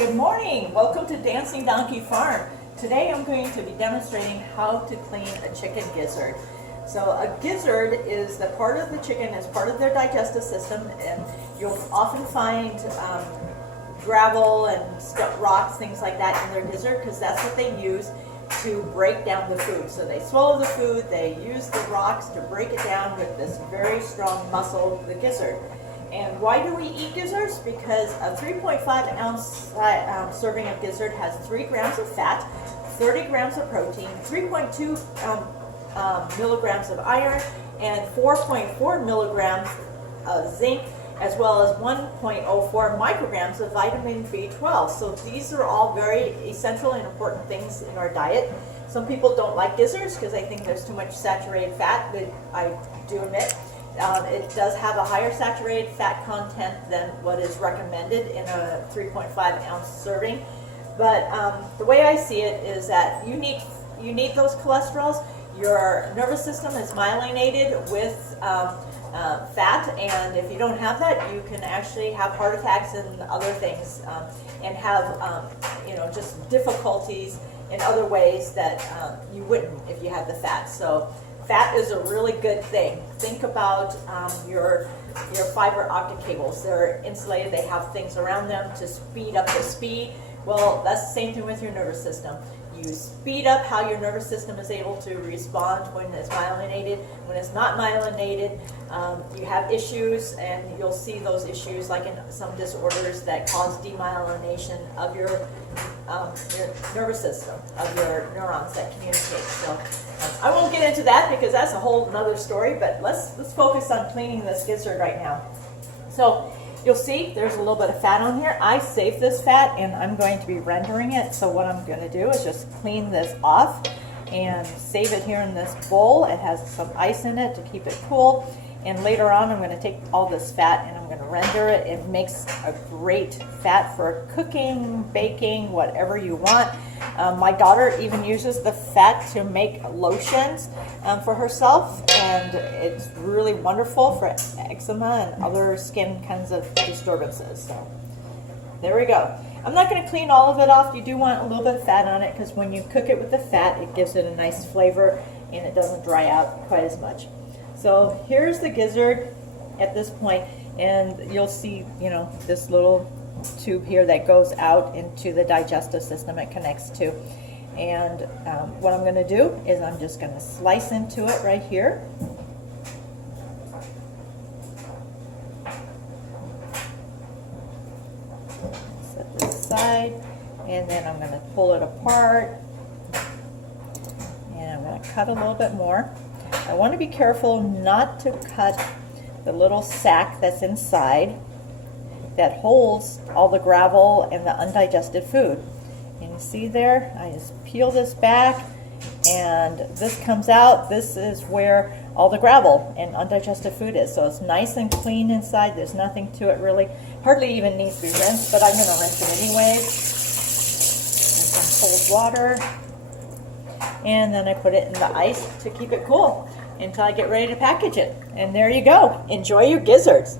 Good morning. Welcome to Dancing Donkey Farm. Today I'm going to be demonstrating how to clean a chicken gizzard. So a gizzard is the part of the chicken, is part of their digestive system, and you'll often find gravel and rocks, things like that in their gizzard because that's what they use to break down the food. So they swallow the food, they use the rocks to break it down with this very strong muscle, the gizzard. And why do we eat gizzards? Because a 3.5 ounce serving of gizzard has 3 grams of fat, 30 grams of protein, 3.2 milligrams of iron, and 4.4 milligrams of zinc, as well as 1.04 micrograms of vitamin B12. So these are all very essential and important things in our diet. Some people don't like gizzards because they think there's too much saturated fat, but I do admit it does have a higher saturated fat content than what is recommended in a 3.5 ounce serving. But the way I see it is that you need those cholesterols. Your nervous system is myelinated with fat, and if you don't have that, you can actually have heart attacks and other things, and have just difficulties in other ways that you wouldn't if you had the fat. So fat is a really good thing. Think about your fiber optic cables. They're insulated, they have things around them to speed up the speed. Well, that's the same thing with your nervous system. You speed up how your nervous system is able to respond when it's myelinated. When it's not myelinated, you have issues, and you'll see those issues like in some disorders that cause demyelination of your nervous system, of your neurons that communicate. So I won't get into that because that's a whole nother story, but let's focus on cleaning this gizzard right now. So you'll see there's a little bit of fat on here. I saved this fat and I'm going to be rendering it. So what I'm going to do is just clean this off and save it here in this bowl. It has some ice in it to keep it cool. And later on I'm going to take all this fat and I'm going to render it. It makes a great fat for cooking, baking, whatever you want. My daughter even uses the fat to make lotions for herself, and it's really wonderful for eczema and other skin kinds of disturbances. So there we go. I'm not going to clean all of it off. You do want a little bit of fat on it because when you cook it with the fat, it gives it a nice flavor and it doesn't dry out quite as much. So here's the gizzard at this point, and you'll see, this little tube here that goes out into the digestive system it connects to. And what I'm going to do is I'm just going to slice into it right here. Set this aside, and then I'm going to pull it apart, and I'm going to cut a little bit more. I want to be careful not to cut the little sac that's inside that holds all the gravel and the undigested food. And you see there, I just peel this back and this comes out. This is where all the gravel and undigested food is. So it's nice and clean inside. There's nothing to it really. Hardly even needs to be rinsed, but I'm going to rinse it anyways. And some cold water. And then I put it in the ice to keep it cool until I get ready to package it. And there you go. Enjoy your gizzards.